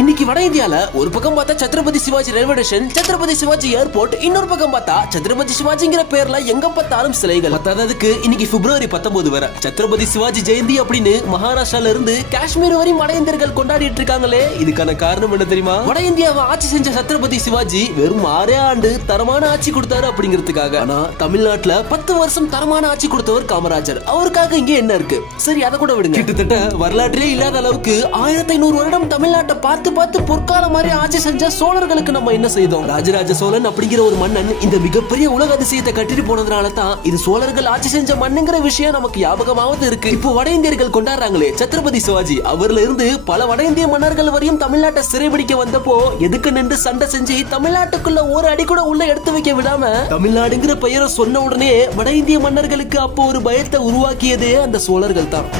இன்னைக்கு வட இந்தியால ஒரு பக்கம் பார்த்தா Chhatrapati Shivaji railway station Chhatrapati Shivaji airport இன்னொரு பக்கம் பார்த்தா சத்ரபதி சிவாஜிங்கிற பேர்ல எங்க பார்த்தாலும் சிலைகள். பத்தாததுக்கு இன்னைக்கு பிப்ரவரி பத்தொன்பது வர. சத்ரபதி சிவாஜி ஜெயந்தி அப்படின்னு மகாராஷ்டிரால இருந்து காஷ்மீர் வரை வட இந்தியர்கள் கொண்டாடிட்டு இருக்காங்களே. இதுக்கான காரணம் என்ன தெரியுமா? வட இந்தியாவை ஆட்சி செஞ்ச சத்ரபதி சிவாஜி வெறும் ஆறே ஆண்டு தரமான ஆட்சி கொடுத்தாரு அப்படிங்கிறதுக்காக. ஆனா தமிழ்நாட்டுல பத்து வருஷம் தரமான ஆட்சி கொடுத்தவர் காமராஜர். அவருக்காக இங்க என்ன இருக்கு? சரி அதை கூட விடுங்க. கிட்டத்தட்ட வரலாற்றிலே இல்லாத அளவுக்கு ஆயிரத்தி ஐநூறு வருடம் தமிழ்நாட்டை பார்த்து பார்த்து பார்த்து பொற்கால மாதிரி ஆட்சி செஞ்ச சோழர்களுக்கு நம்ம என்ன செய்தோம்? ராஜராஜ சோழன் அப்படிங்கிற ஒரு மன்னன் இந்த மிகப்பெரிய உலக அதிசயத்தை கட்டிட்டு போனதுனால தான் இது சோழர்கள் ஆட்சி செஞ்ச மண்ணுங்கிற விஷயம் நமக்கு ஞாபகமாவது இருக்கு. இப்போ வட இந்தியர்கள் கொண்டாடுறாங்களே சத்ரபதி சிவாஜி. அவர்ல இருந்து பல வட இந்திய மன்னர்கள் வரையும் தமிழ்நாட்டை சிறைபிடிக்க வந்தப்போ எதுக்கு நின்று சண்டை செஞ்சு தமிழ்நாட்டுக்குள்ள ஒரு அடி கூட உள்ள எடுத்து வைக்க விடாம தமிழ்நாடுங்கிற பெயரை சொன்ன உடனே வட இந்திய மன்னர்களுக்கு அப்போ ஒரு பயத்தை உருவாக்கியதே அந்த சோழர்கள் தான்.